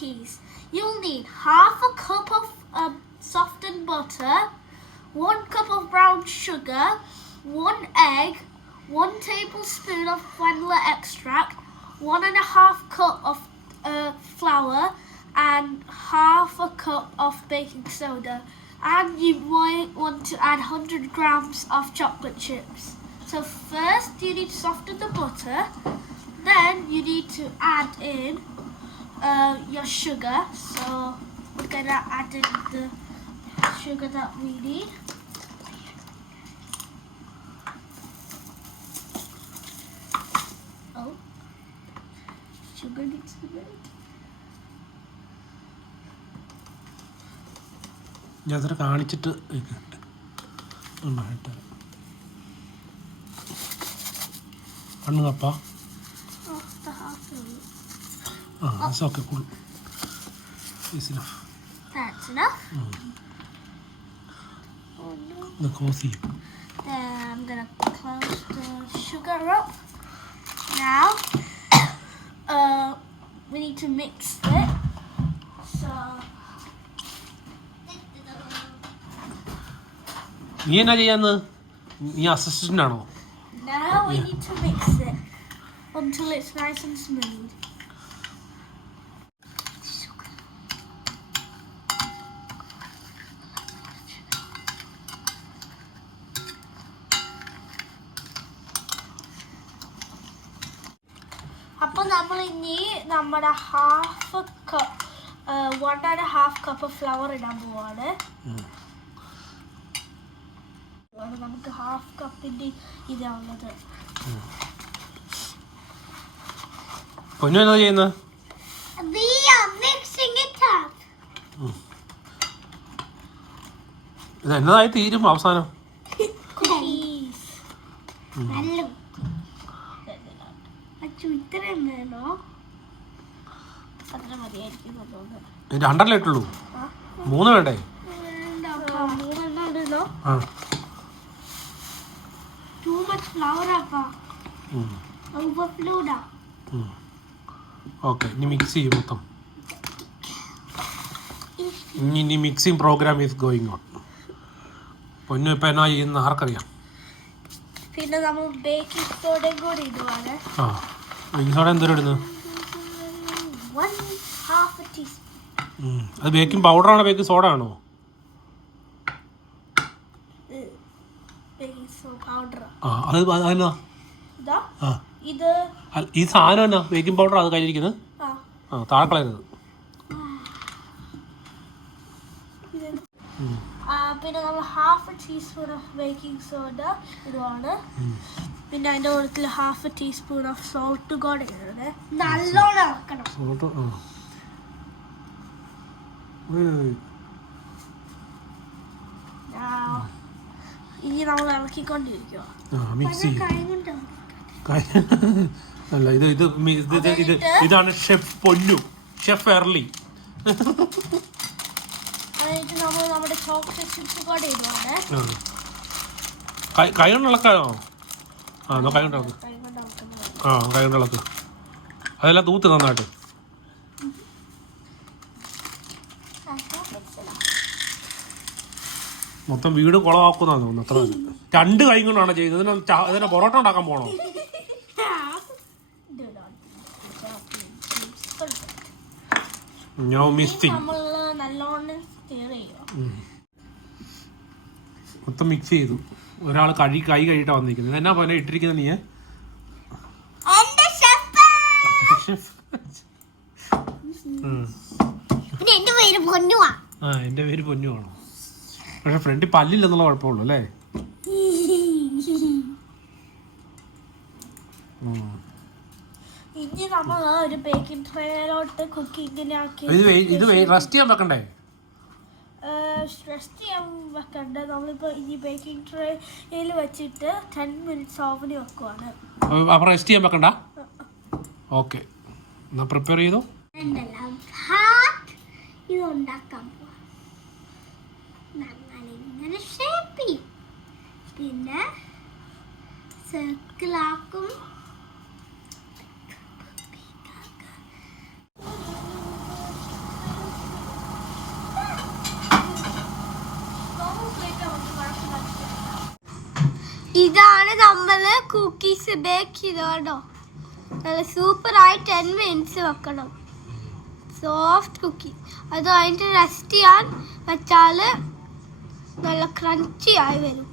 cookies. You'll need half a cup of softened butter, 1 cup of brown sugar, 1 egg, 1 tablespoon of vanilla extract, 1.5 cup of flour, and half a cup of baking soda. And you might want to add 100 grams of chocolate chips. So first you need to soften the butter. Then you need to add in your sugar. So we're gonna add in the sugar that we need. Oh, sugar needs to melt. ഞാൻ അത്ര കാണിച്ചിട്ട് കണ്ണു കപ്പ that's okay, cool. It's enough. That's enough? Oh no. The coffee. Then I'm gonna close the sugar up. Now, we need to mix it. So, നീ എന്നാ ചെയ്യാന്ന്? നീ assistant ആണോ? now we need to mix it until it's nice and smooth. അപ്പോൾ നമ്മൾ ഇനി നമ്മുടെ 1.5 cup flower ഇടാൻ പോവാണ്. നമുക്ക് 1/2 കപ്പിന്റെ ഇതാവുന്നത്. പൊന്നു എന്താ ചെയ്യുന്നത്? We are mixing it up. ഇത് എന്നതായി തീരും അവസാനം? Cookies. നല്ല ഇത്രയും വേണോ? അത്ര മതിയായിരിക്കും തോന്നുന്നു. 2 ഇട്ടുള്ളൂ. 3 വേണ്ടേ? 3 ഇടണോ? Too much flour appa. Overflowed. Okay, ഇനി മിക്സ് ചെയ്യും മൊത്തം. ഇനി mixing program is going on. പൊന്നു ഇപ്പം എന്നാ ചെയ്യുന്ന ആർക്കറിയാം? പിന്നെ നമ്മൾ ബേക്കിംഗ് സോഡയും കൂടി ഇടുവാണ്. ബേക്കിംഗ് സോഡ എന്തോരം ഇടുന്നു? 1/2 ടീസ്പൂൺ. അത് ബേക്കിംഗ് പൗഡറാണോ ബേക്കിംഗ് സോഡ ആണോ? ഈ സാധനം എന്നാ ബേക്കിംഗ് പൗഡർ അത് കഴിഞ്ഞിരിക്കുന്നത്? താഴെ കളയരുത്. പിന്നെ നമ്മൾ 1/2 ടീസ്പൂൺ ഓഫ് ബേക്കിംഗ് സോഡ ഇടുവാണ്. പിന്നെ അതിൻ്റെ കൂട്ടത്തിൽ 1/2 ടീസ്പൂൺ ഓഫ് സോൾട്ട് കൂടെ ഇടണേ. നല്ലോണം ഇറക്കണം. ഇനി നമ്മൾ ഇളക്കിക്കൊണ്ടിരിക്കുക. അല്ല ഇതാണ് ഷെഫ് പൊന്നു, ഷെഫ് എർലി. എന്നിട്ട് നമ്മൾ നമ്മുടെ ചോക്ലേറ്റ് ചിപ്സ് കൂടെ ഇടുവാണ്. കൈ കൊണ്ട് ഇളക്കാനോ? കൈ കൊണ്ട് ഇളക്ക്. കൈ കൊണ്ട് ഇളക്ക്. അതെല്ലാം തൂത്ത് നന്നായിട്ട്. മൊത്തം വീട് കുളമാക്കുന്നാന്ന് തോന്നുന്നു. അത്ര 2 കൈ കൊണ്ടാണ് ചെയ്യുന്നത്. ഇതിനെ പൊറോട്ട ഉണ്ടാക്കാൻ പോണോ? മൊത്തം മിക്സ് ചെയ്തു. ഒരാൾ കൈ കഴിയിട്ടാ വന്നിരിക്കുന്നത്. എന്നാ പോലെ ഇട്ടിരിക്കുന്നത് നീ? എന്റെ പേര് പൊന്നുവാണോ? പക്ഷെ ഫ്രണ്ടിൽ പല്ലില്ലെന്നുള്ള കുഴപ്പമുള്ളൂ അല്ലേ? ഇനി നമ്മൾ ഒരു ബേക്കിംഗ് ട്രേയിലോട്ട് കുക്കിങ്ങിനെ ആക്കി. ഇത് റെസ്റ്റ് ചെയ്യാൻ വെക്കണ്ടേ? റെസ്റ്റ് ചെയ്യാൻ വെക്കണ്ട. നമ്മളിപ്പോൾ ഈ ബേക്കിംഗ് ട്രേയിൽ വെച്ചിട്ട് 10 മിനിറ്റ്സ് ഓവനിൽ വെക്കുവാണ്. അപ്പോൾ റെസ്റ്റ് ചെയ്യാൻ വെക്കണ്ട? ഓക്കെ, എന്നാ പ്രിപ്പയർ ചെയ്തോ. ഇത് ഉണ്ടാക്കാൻ പോവാം. ഞങ്ങളിങ്ങനെ ഷേപ്പ് ചെയ്യും, പിന്നെ സർക്കിളാക്കും. ഇതാണ് നമ്മൾ കുക്കീസ് ബേക്ക് ചെയ്തോ. നല്ല സൂപ്പറായി 10 minutes വെക്കണം. സോഫ്റ്റ് കുക്കി. അത് അതിൻ്റെ റെസ്റ്റ് ചെയ്യാൻ വെച്ചാൽ നല്ല ക്രഞ്ചി ആയി വരും.